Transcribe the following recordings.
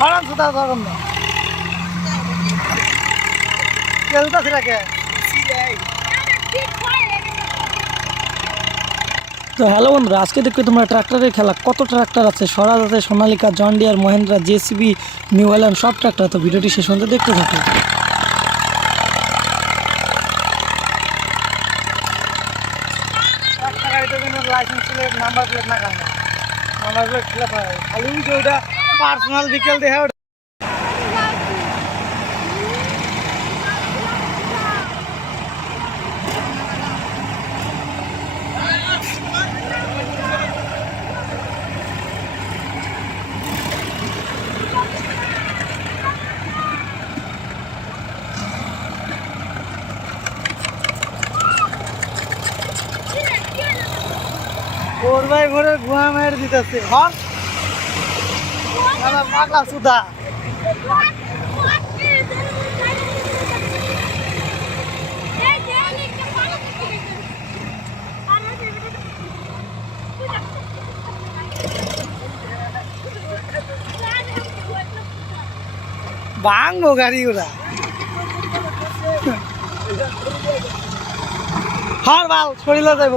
Orang sudah tahu kan? Yang itu sih lagi. তো hello বন্ধুরা, আজকে দেখবে তোমরা ট্রাক্টরের খেলা। কত ট্রাক্টর আছে, স্বরাজ আছে, Sonalika, John Deere, Mahindra, JCB, New Holland, সব ট্রাক্টর। তো ভিডিওটি শেষ পর্যন্ত দেখতে থাকো। নাম্বার প্লেট না খায়, নাম্বার প্লেট খেলা পায় খালি ওইটা পার্সোনাল ভেহিকেল দেখে। ওর ভাই ভরে গুয়া মেরে দিতেছে। হন পাগলা সুদা ভাঙবো গাড়ি ওরা। হর বাল শরীরে যাইব।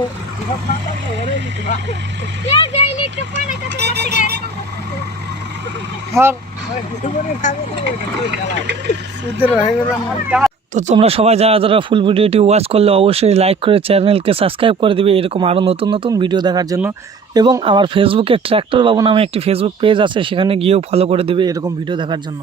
তো তোমরা সবাই যারা যারা ফুল ভিডিওটি ওয়াচ করলে অবশ্যই লাইক করে চ্যানেলকে সাবস্ক্রাইব করে দিবে এরকম আরও নতুন নতুন ভিডিও দেখার জন্য। এবং আমার ফেসবুকে ট্র্যাক্টর বাবু নামে একটি ফেসবুক পেজ আছে, সেখানে গিয়েও ফলো করে দিবে এরকম ভিডিও দেখার জন্য।